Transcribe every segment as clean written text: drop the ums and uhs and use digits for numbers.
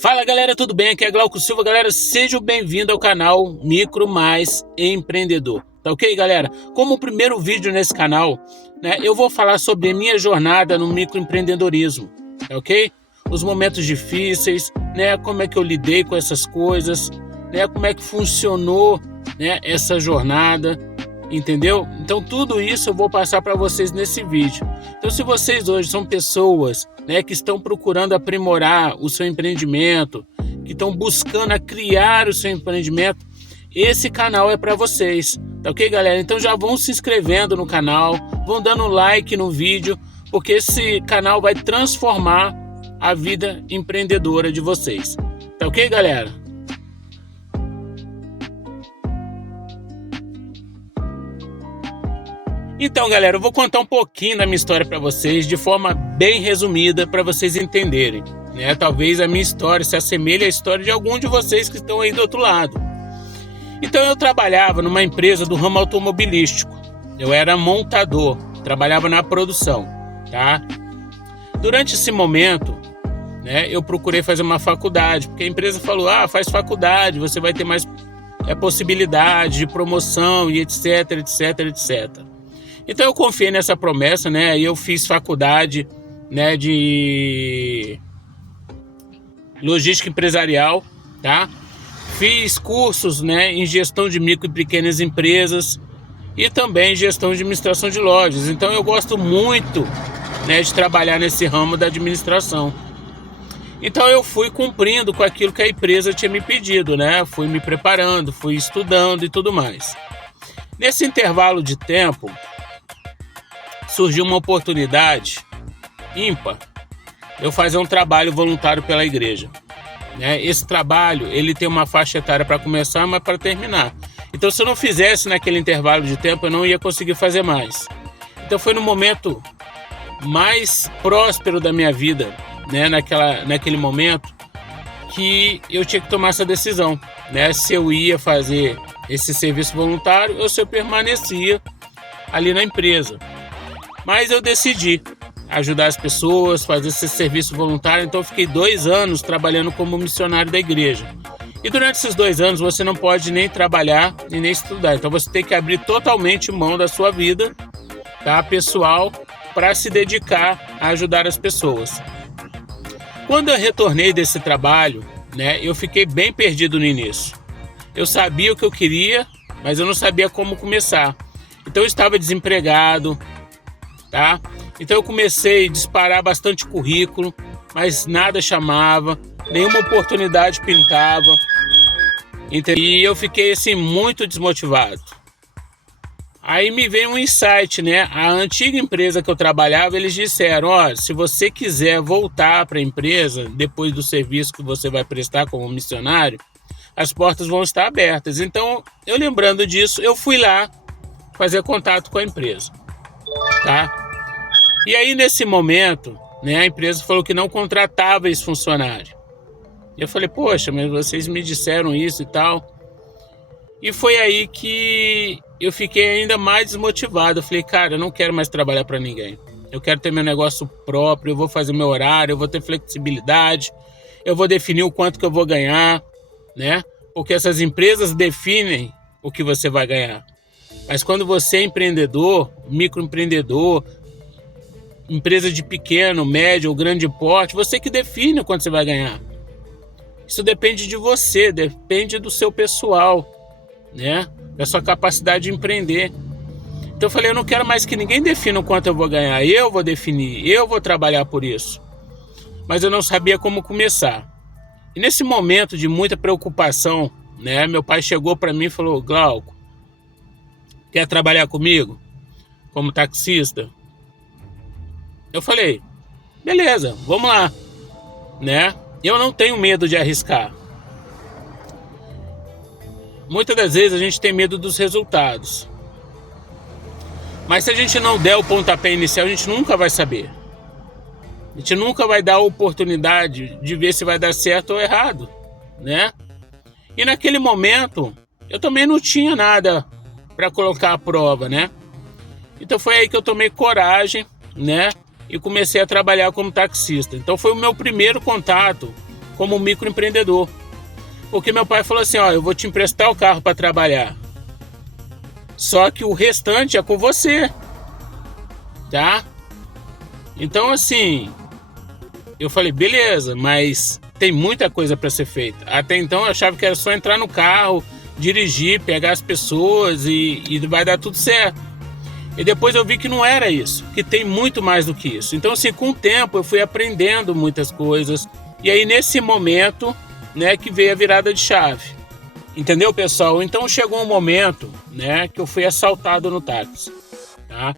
Fala galera, tudo bem? Aqui é Glauco Silva. Galera, sejam bem-vindos ao canal Micro Mais Empreendedor. Tá ok, galera? Como o primeiro vídeo nesse canal, né, eu vou falar sobre a minha jornada no microempreendedorismo, tá ok? Os momentos difíceis, né, como é que eu lidei com essas coisas, né, como é que funcionou, né, essa jornada, entendeu? Então tudo isso eu vou passar para vocês nesse vídeo. Então se vocês hoje são pessoas, né, que estão procurando aprimorar o seu empreendimento, que estão buscando a criar o seu empreendimento, esse canal é para vocês, tá ok, galera? Então já vão se inscrevendo no canal, vão dando like no vídeo, porque esse canal vai transformar a vida empreendedora de vocês, tá ok, galera? Então, galera, eu vou contar um pouquinho da minha história para vocês, de forma bem resumida, para vocês entenderem, né? Talvez a minha história se assemelhe à história de algum de vocês que estão aí do outro lado. Então, eu trabalhava numa empresa do ramo automobilístico. Eu era montador, trabalhava na produção, tá? Durante esse momento, né, eu procurei fazer uma faculdade, porque a empresa falou, faz faculdade, você vai ter mais possibilidade de promoção e etc, etc, etc. Então eu confiei nessa promessa, né? Aí eu fiz faculdade, né, de logística empresarial, tá? Fiz cursos, né, em gestão de micro e pequenas empresas e também gestão de administração de lojas. Então eu gosto muito, né, de trabalhar nesse ramo da administração. Então eu fui cumprindo com aquilo que a empresa tinha me pedido, né? Fui me preparando, fui estudando e tudo mais. Nesse intervalo de tempo, surgiu uma oportunidade ímpar eu fazer um trabalho voluntário pela igreja, né? Esse trabalho ele tem uma faixa etária para começar, mas para terminar. Então se eu não fizesse naquele intervalo de tempo, eu não ia conseguir fazer mais. Então foi no momento mais próspero da minha vida, né? Naquele momento que eu tinha que tomar essa decisão, né? Se eu ia fazer esse serviço voluntário ou se eu permanecia ali na empresa. Mas eu decidi ajudar as pessoas, fazer esse serviço voluntário. Então eu fiquei 2 anos trabalhando como missionário da igreja. E durante esses 2 anos você não pode nem trabalhar e nem estudar. Então você tem que abrir totalmente mão da sua vida, tá, pessoal, para se dedicar a ajudar as pessoas. Quando eu retornei desse trabalho, né, eu fiquei bem perdido no início. Eu sabia o que eu queria, mas eu não sabia como começar. Então eu estava desempregado, tá? Então eu comecei a disparar bastante currículo, mas nada chamava, nenhuma oportunidade pintava, entendeu? E eu fiquei assim muito desmotivado. Aí me veio um insight, né? A antiga empresa que eu trabalhava, eles disseram, olha, se você quiser voltar para a empresa depois do serviço que você vai prestar como missionário, as portas vão estar abertas. Então, eu lembrando disso, eu fui lá fazer contato com a empresa, tá? E aí nesse momento, né, a empresa falou que não contratava esse funcionário. E eu falei, poxa, mas vocês me disseram isso e tal. E foi aí que eu fiquei ainda mais desmotivado. Eu falei, cara, eu não quero mais trabalhar para ninguém. Eu quero ter meu negócio próprio, eu vou fazer meu horário, eu vou ter flexibilidade, eu vou definir o quanto que eu vou ganhar, né? Porque essas empresas definem o que você vai ganhar. Mas quando você é empreendedor, microempreendedor, empresa de pequeno, médio ou grande porte, você que define o quanto você vai ganhar. Isso depende de você, depende do seu pessoal, né? Da sua capacidade de empreender. Então eu falei, eu não quero mais que ninguém defina o quanto eu vou ganhar. Eu vou definir, eu vou trabalhar por isso. Mas eu não sabia como começar. E nesse momento de muita preocupação, né? Meu pai chegou para mim e falou, Glauco, quer trabalhar comigo como taxista? Eu falei, beleza, vamos lá, né? Eu não tenho medo de arriscar. Muitas das vezes a gente tem medo dos resultados. Mas se a gente não der o pontapé inicial, a gente nunca vai saber. A gente nunca vai dar a oportunidade de ver se vai dar certo ou errado, né? E naquele momento, eu também não tinha nada para colocar à prova, né? Então foi aí que eu tomei coragem, né? E comecei a trabalhar como taxista. Então foi o meu primeiro contato como microempreendedor. Porque meu pai falou assim, ó, eu vou te emprestar o carro para trabalhar. Só que o restante é com você, tá? Então assim, eu falei, beleza, mas tem muita coisa para ser feita. Até então eu achava que era só entrar no carro, dirigir, pegar as pessoas e vai dar tudo certo. E depois eu vi que não era isso, que tem muito mais do que isso. Então assim, com o tempo eu fui aprendendo muitas coisas. E aí nesse momento, né, que veio a virada de chave. Entendeu, pessoal? Então chegou um momento, né, que eu fui assaltado no táxi, tá?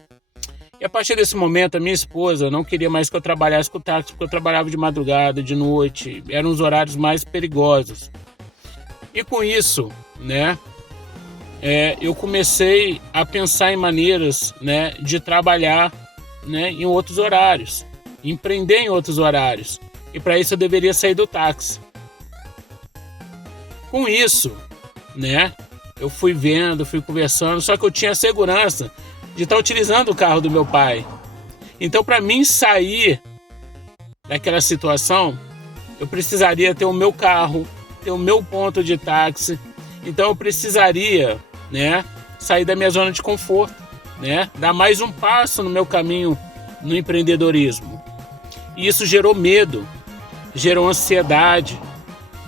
E a partir desse momento, a minha esposa não queria mais que eu trabalhasse com o táxi, porque eu trabalhava de madrugada, de noite, eram os horários mais perigosos. E com isso, né, eu comecei a pensar em maneiras, né, de trabalhar, né, em outros horários, empreender em outros horários. E para isso eu deveria sair do táxi. Com isso, né, eu fui vendo, fui conversando, só que eu tinha segurança de estar utilizando o carro do meu pai. Então, para mim sair daquela situação, eu precisaria ter o meu carro, ter o meu ponto de táxi. Então, eu precisaria, né, sair da minha zona de conforto, né, dar mais um passo no meu caminho no empreendedorismo. E isso gerou medo, gerou ansiedade,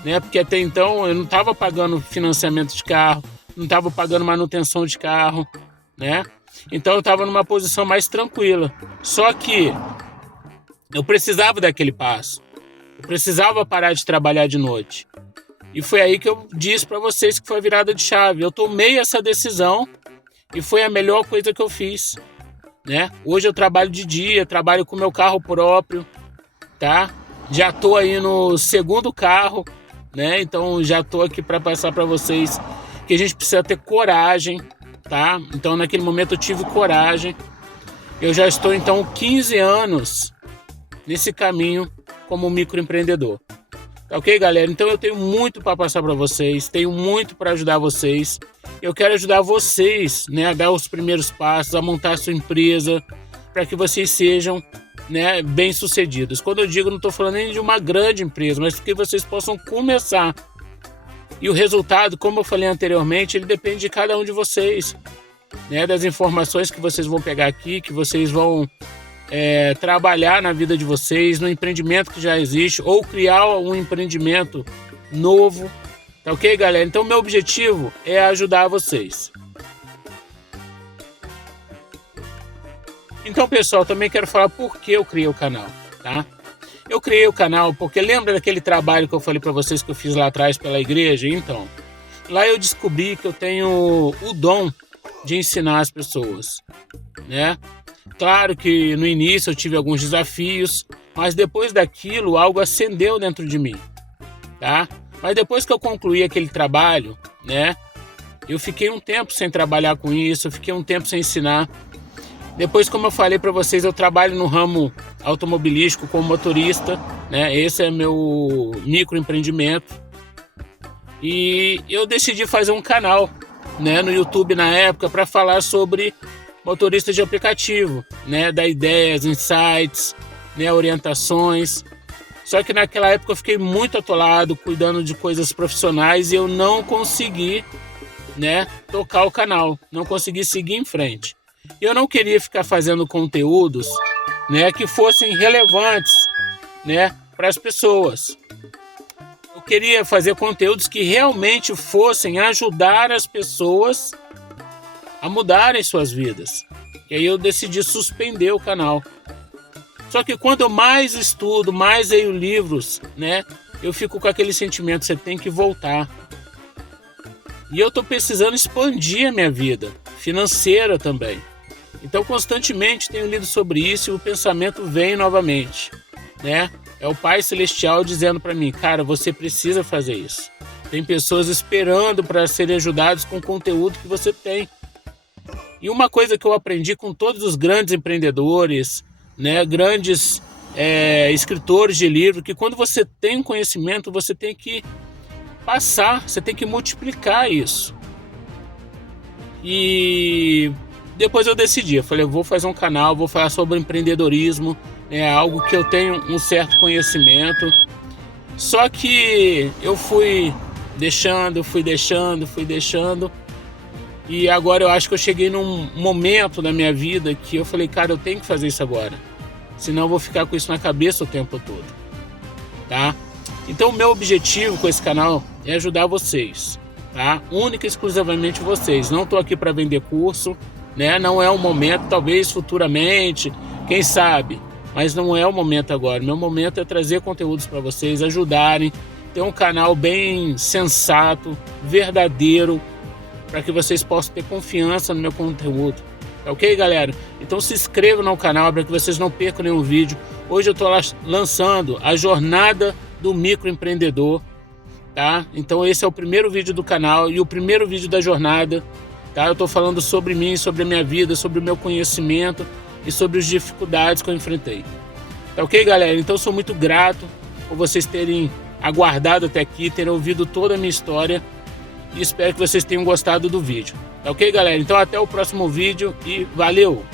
né, porque até então eu não estava pagando financiamento de carro, não estava pagando manutenção de carro, né? Então eu estava numa posição mais tranquila. Só que eu precisava daquele passo. Eu precisava parar de trabalhar de noite. E foi aí que eu disse para vocês que foi a virada de chave. Eu tomei essa decisão e foi a melhor coisa que eu fiz, né? Hoje eu trabalho de dia, trabalho com meu carro próprio, tá? Já estou aí no segundo carro, né? Então já estou aqui para passar para vocês que a gente precisa ter coragem, tá? Então naquele momento eu tive coragem. Eu já estou então 15 anos nesse caminho como microempreendedor. Tá ok, galera? Então eu tenho muito para passar para vocês, tenho muito para ajudar vocês. Eu quero ajudar vocês, né, a dar os primeiros passos, a montar a sua empresa, para que vocês sejam, né, bem-sucedidos. Quando eu digo, não estou falando nem de uma grande empresa, mas que vocês possam começar. E o resultado, como eu falei anteriormente, ele depende de cada um de vocês, né, das informações que vocês vão pegar aqui, que vocês vão trabalhar na vida de vocês, no empreendimento que já existe, ou criar um empreendimento novo. Tá ok, galera? Então, meu objetivo é ajudar vocês. Então, pessoal, também quero falar por que eu criei o canal, tá? Eu criei o canal porque lembra daquele trabalho que eu falei para vocês que eu fiz lá atrás pela igreja? Então, lá eu descobri que eu tenho o dom de ensinar as pessoas, né? Claro que no início eu tive alguns desafios, mas depois daquilo algo acendeu dentro de mim, tá? Mas depois que eu concluí aquele trabalho, né? Eu fiquei um tempo sem trabalhar com isso, eu fiquei um tempo sem ensinar. Depois, como eu falei para vocês, eu trabalho no ramo automobilístico como motorista, né? Esse é meu microempreendimento. E eu decidi fazer um canal, né, no YouTube na época para falar sobre motorista de aplicativo, né? Dar ideias, insights, né, orientações. Só que naquela época eu fiquei muito atolado, cuidando de coisas profissionais e eu não consegui, né, tocar o canal, não consegui seguir em frente. Eu não queria ficar fazendo conteúdos, né, que fossem relevantes, né, para as pessoas. Eu queria fazer conteúdos que realmente fossem ajudar as pessoas a mudarem suas vidas. E aí eu decidi suspender o canal. Só que quando eu mais estudo, mais leio livros, né, eu fico com aquele sentimento, você tem que voltar. E eu estou precisando expandir a minha vida financeira também. Então, constantemente tenho lido sobre isso e o pensamento vem novamente, né? É o Pai Celestial dizendo para mim, cara, você precisa fazer isso. Tem pessoas esperando para serem ajudadas com o conteúdo que você tem. E uma coisa que eu aprendi com todos os grandes empreendedores, né, grandes escritores de livro, que quando você tem um conhecimento, você tem que passar, você tem que multiplicar isso. E depois eu decidi, eu falei, eu vou fazer um canal, vou falar sobre empreendedorismo, é algo que eu tenho um certo conhecimento. Só que eu fui deixando, e agora eu acho que eu cheguei num momento da minha vida que eu falei, cara, eu tenho que fazer isso agora, senão eu vou ficar com isso na cabeça o tempo todo, tá? Então o meu objetivo com esse canal é ajudar vocês, tá? Única e exclusivamente vocês. Não estou aqui para vender curso, né? Não é o momento, talvez futuramente, quem sabe, mas não é o momento agora. Meu momento é trazer conteúdos para vocês, ajudarem, ter um canal bem sensato, verdadeiro, para que vocês possam ter confiança no meu conteúdo. Tá ok, galera? Então se inscreva no canal para que vocês não percam nenhum vídeo. Hoje eu estou lançando a jornada do microempreendedor, tá? Então esse é o primeiro vídeo do canal e o primeiro vídeo da jornada, tá? Eu estou falando sobre mim, sobre a minha vida, sobre o meu conhecimento e sobre as dificuldades que eu enfrentei. Tá ok, galera? Então eu sou muito grato por vocês terem aguardado até aqui, terem ouvido toda a minha história e espero que vocês tenham gostado do vídeo. Tá ok, galera? Então até o próximo vídeo e valeu!